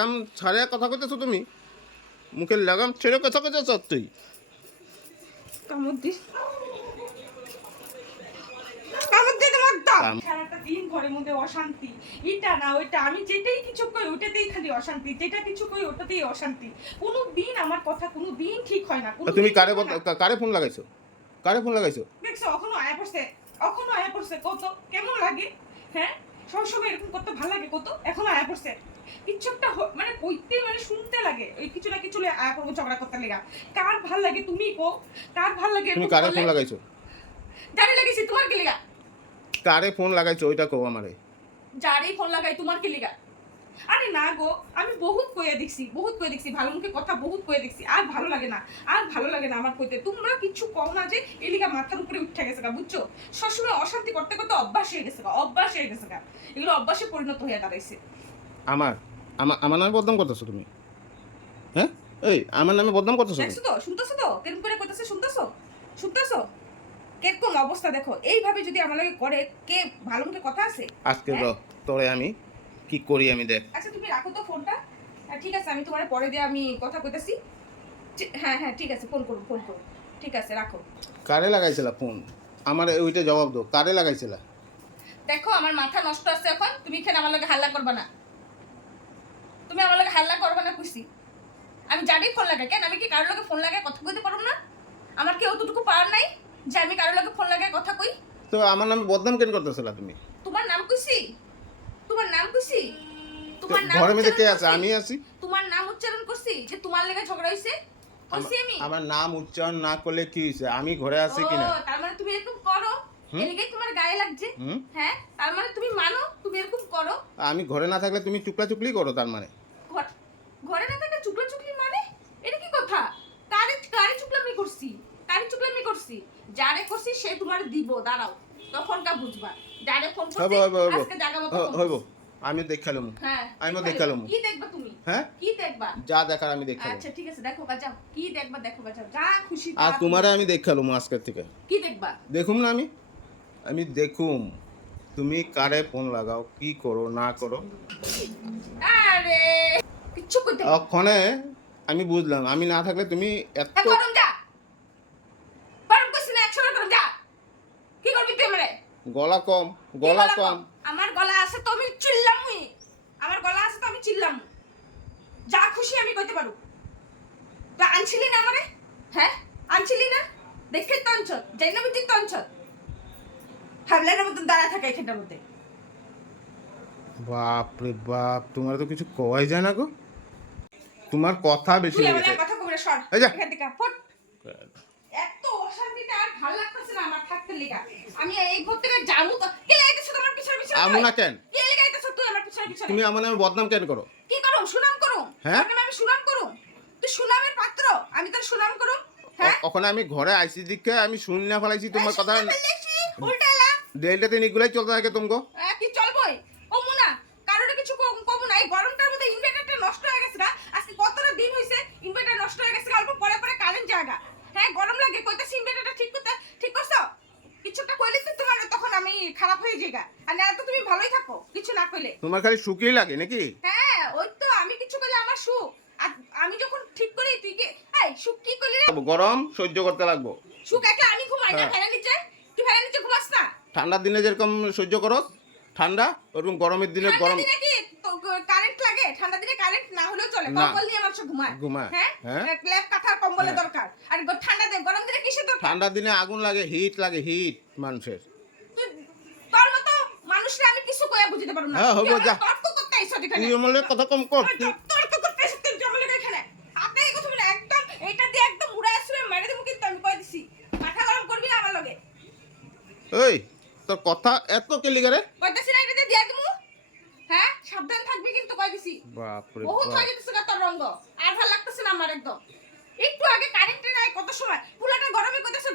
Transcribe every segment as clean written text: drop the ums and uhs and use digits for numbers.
লাগাম ছাড়ে কথা কইতেছো তুমি? মুখের লাগাম ছেড়ে কথা কইতেছ তুই? কামড় দিস, কামড় দিয়ে তোমার দাও। সারাটা দিন ঘরের মধ্যে অশান্তি, এটা না ওইটা, আমি যেটাই কিছু কই ওটাতেই খালি অশান্তি, যেটা কিছু কই ওটাতেই অশান্তি। কোনো দিন আমার কথা কোনো দিন ঠিক হয় না। তুমি কারে ফোন লাগাইছো? কারে ফোন লাগাইছো? দেখছো এখনো আয়া পড়ছে, কত কেমন লাগে? হ্যাঁ, সবসময় এরকম করতে ভালো লাগে কত? এখনো আয়া পড়ছে, কিছু একটা মানে কইতে মানে শুনতে লাগে, ওই কিছু না কিছু আয়া করবো ঝগড়া করতে লাগা। কার ভাল লাগে তুমি কো? কার ভাল লাগে? তুমি কারে ফোন লাগাইছো? জানি লাগেছি তোমার কি লাগা? কারে ফোন লাগাইছো ওইটা কও আমারে। যারই ফোন লাগাই তোমার কি লাগা? আরে না গো, আমি বহুত কইয়া দেখছি, ভালো মুখে কথা বহুত কইয়া দেখছি, আর ভালো লাগে না আমার কইতে। তোমরা কিছু কও না যে এলিগা মাথার উপরে উঠে গেছে গা, বুঝছো? সবসময় অশান্তি করতে করতে অভ্যাস হয়ে গেছে গা, এগুলো অভ্যাসে পরিণত হয়ে দাঁড়াইছে। আমার আমার নামে বদনাম করতেছো তুমি? হ্যাঁ, এই আমার নামে বদনাম করতেছো? দেখছো তো, শুনতেছো তো কেরকম করে কইতাছে? শুনতেছো কিরকম অবস্থা দেখো। এইভাবে যদি আমার লাগে করে, কে ভালো মুখে কথা আছে? আজকে তোরে আমি কি করি আমি দেখ। আচ্ছা তুমি রাখো তো ফোনটা। ঠিক আছে, আমি তোমার পরে দিয়ে আমি কথা কইতাছি। হ্যাঁ ঠিক আছে, ফোন করুন। ঠিক আছে, রাখো। কারে লাগাইছিলা ফোন? আমার ওইটা জবাব দাও, কারে লাগাইছিলা? দেখো আমার মাথা নষ্ট আছে এখন, তুমি এখানে আমার লগে হাল্লা করবা না, কইছি। আমি জানি ফোন লাগাই কেন? আমি কি কারোর লগে ফোন লাগায় কথা কইতে পারব না? আমার কি অতটুকু পাওয়ার নাই যে আমি কারোর লগে ফোন লাগায় কথা কই? তো আমার নামে বদনাম কেন করতেছিলা তুমি? তোমার নাম কইছি? তোমার নাম ঘরের মধ্যে কে আছে? আমি আছি। তোমার নাম উচ্চারণ করছি যে তোমার লাগা ঝগড়া হইছে? কইছি আমি? আমার নাম উচ্চারণ না করলে কি হইছে? আমি ঘরে আছি কিনা? ও তার মানে তুমি এরকম করো, এলিগাই তোমার গায়ে লাগছে? হ্যাঁ, তার মানে তুমি মানো তুমি এরকম করো? আমি ঘরে না থাকলে তুমি চুপলি করো তার মানে? ঘরে না থাকলে চুপলি মানে? এটা কি কথা? কারে চুপলামি করছি? যারে করছি সে তোমার দিব, দাঁড়াও তখনটা বুঝবা। যারে ফোন করছি আজকে জায়গা মতো হইব। আমি দেখালাম। হ্যাঁ, আমি দেখালাম। কি দেখবা তুমি? হ্যাঁ, কি দেখবা? যা দেখার আমি দেখালাম। আচ্ছা ঠিক আছে, দেখো বাজাও। কি দেখবা? দেখো বাজাও, যা খুশি। আর তোমারে আমি দেখালাম আজকের থেকে। কি দেখবা? দেখুম না আমি দেখুম তুমি কারে ফোন লাগাও, কি করো না করো। আরে কিচ্ছু কইতে ওখানে আমি বুঝলাম, আমি না থাকলে তুমি এত গরম কইছি না, 100 গরম যা। কি করবি তুই আমারে? গলা কম। আমার গলা আছে তো আমি চিল্লাম। যা খুশি আমি কইতে পারু। তা আনছিলি না আমারে? হ্যাঁ, আনছিলি না? দেখে তো আনছত, যাই না বুঝি তো আনছত। হাবলার মতন দাঁড়া থাকে এখানটার মধ্যে। বাপ রে বাপ, তোমার তো কিছু কওয়াই যায় না গো। তোমার কথা বেশি তুই লেগেছে। আমার কথা কইরা সর এই যা। এখান থেকে ফুট। এত অশান্তিটা আর ভালো লাগতেছে না আমার থাকতে লাগা। আমি এই ঘর থেকে যামু তো কে লাগাইতেছ তোমার পিছনে? আমু না কেন? কে লাগাইতেছ তুই আমার পিছনে? তুমি আমার নামে বদনাম কেন করো? কি করো? সুনাম করো? হ্যাঁ, আমি সুনাম করো? তুই সুনামের পাত্র, আমি তোর সুনাম করো? হ্যাঁ, ওখানে আমি ঘরে আইসি দিকে আমি শুনি না ফেলাইছি তোমার কথা। উল্টালা ডেইলিতে নিগুলাই চলতে থাকে তোমাকে। কি চলবই কমু না, কারোর কিছু কমু না। এই গরমটার মধ্যে ইনভার্টারটা নষ্ট হয়ে গেছে না? আজকে কতটা দিন হইছে ইনভার্টার নষ্ট হয়ে গেছে, অল্প পরে কারেন্ট জায়গা। হ্যাঁ, গরম লাগে কইতাছি ইনভার্টারটা ঠিক করছো? কিছুটা কইলে তো তোমার তখন আমি খারাপ হয়ে যাইগা। আর না তো তুমি ভালোই থাকো কিছু না কইলে। তোমার খালি সুখই লাগে নাকি? হ্যাঁ, ওই তো আমি কিছু কইলে আমার সুখ, আর আমি যখন ঠিক করি তুই কি এই সুখ কি কইলি রে? গরম সহ্য করতে লাগবো। সুখ একটা আমি ঘুমাই না ফেলা নিচে, তুই ফেলা নিচে ঘুমাস না? ঠান্ডার দিনে যেরকম সহ্য করো ঠান্ডা, ওরকম গরমের দিনে গরম। ঠান্ডা দিনে কি কারেন্ট লাগে? ঠান্ডা দিনে কারেন্ট না হলেও চলে, কম্বল নিয়ে মানুষ ঘুমায়। হ্যাঁ, ল্যাপ কাঁথার কম্বলের দরকার। আর ঠান্ডা দিনে গরম দিনে কিসের দরকার? ঠান্ডার দিনে আগুন লাগে, হিট মানুষের। তোর মতো মানুষরা আমি কিছু কইয়া বুঝিতে পারব না। হ্যাঁ, হবো যা। তর্ক করতে আইছ এখানে। তুই আমার কথা কম কর। তর্ক করতে আইছ তুই আমার লাগা এখানে। আপনি এই কথা বলে একদম এটা দিয়ে একদম উড়ায় আসবে মেরে দেব কিন্তু আমি কই দিছি। মাথা গরম করবি না আমার লগে। এই তোর কথা এত কেলিগারে কইতাছি না এটা দিয়ে দিমু? হ্যাঁ, সাবধান থাকবি কিন্তু কই দিছি। বাপ রে বহুত বাপ। হয়ে গেছে তোর রঙ। আর ভালো লাগতেছে না আমার একদম। একটু আগে কারেন্ট নাই কত সময় পুরাটা গরমে কইতাছে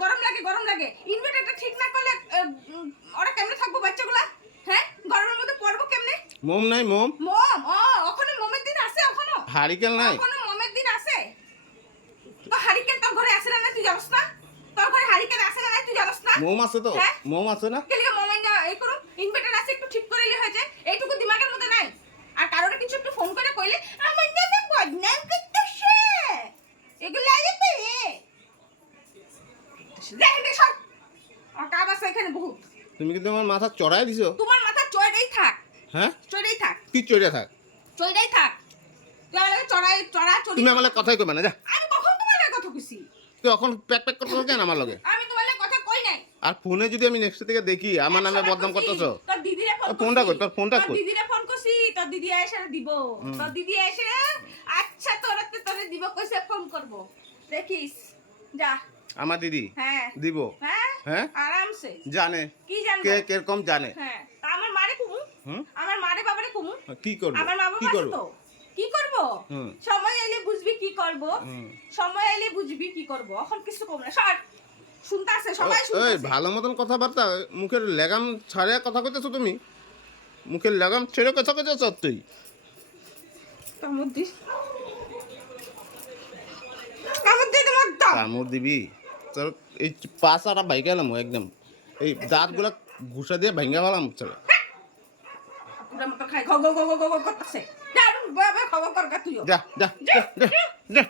গরম লাগে। ইনভার্টারটা ঠিক না করলে ওরা কেমনে থাকবো বাচ্চাগুলা? হ্যাঁ, গরমের মধ্যে পড়বো কেমনে? মোম নাই মোম? ওখানে মোমের দিন আছে এখনো? হারিকেন নাই? এখনো মোমের দিন আছে? তো হারিকেন তোর ঘরে আছে না তুই জানোস না? তোর ঘরে হারিকেন আছে না তুই জানোস না? মোম আছে তো? হ্যাঁ? মোম আছে না? কেলিকে মোমেন না এই করো, ইনভার্টার আছে একটু ঠিক করে নিলে হয়ে যায়। এইটুকু দিমাগের মধ্যে নাই। আর কারোর কিছু একটু ফোন করে কইলে আমার তুমি কিন্তু আমার মাথা চড়াই দিছো। তোমার মাথা চড়াই থাক, হ্যাঁ চড়াই থাক, কি চড়িয়া থাক? চড়াই থাক। তুই আমার লাগে চড়া চড়ি। তুমি আমার লাগে কথাই কইবা না, যা। আমি কখন তোমার লাগে কথা কইছি? তুই এখন প্যাক প্যাক করতেছো কেন আমার লগে? আমি তোমার লাগে কথা কই নাই। আর ফোনে যদি আমি নেক্সট থেকে দেখি আমার নামে বদনাম করতেছো, তোর দিদিরে ফোন করছি। ফোনটা কই, তোর ফোনটা তোর কই। দিদিরে ফোন করছি, তোর দিদি এসে দিব। তোর দিদি এসে আচ্ছা তোরে দিব কইছে ফোন করব। দেখিস যা। আমার দিদি হ্যাঁ দিব? হ্যাঁ হ্যাঁ আরামসে। জানে কি জানবো? কে কিরকম জানে। হ্যাঁ তা আমার মারে কুমু, হুম আমার মারে বাবারে কুমু। কি করবো, আমার মা কি বাবা আছে করবো? তো। কি করব? হুম সময় এলে বুঝবি কি করব। হুম। সময় এলে বুঝবি কি করব। এখন কিছু কম না। সর। শুনতাছে সবাই ওই শুনতাছে। ভালো মতন কথাবার্তা, মুখের লাগাম ছাড়িয়া কথা কইতেছো তুমি। মুখের লাগাম ছেড়ে কথা কইতেছ তুই। কামড় দিস। কামড় দিয়ে তোমার দাও। কামড় দিবি তোর এই পাছাটা ভাইকে গেলাম একদম, এই দাঁতগুলা ঘুষা দিয়ে ভেঙে ফেলাম চলে। পুরা মতো খাই গো গো গো গো গো করতেছে। দারুণ বাবা খবর কর গা তুইও। যা যা যা যা, যা।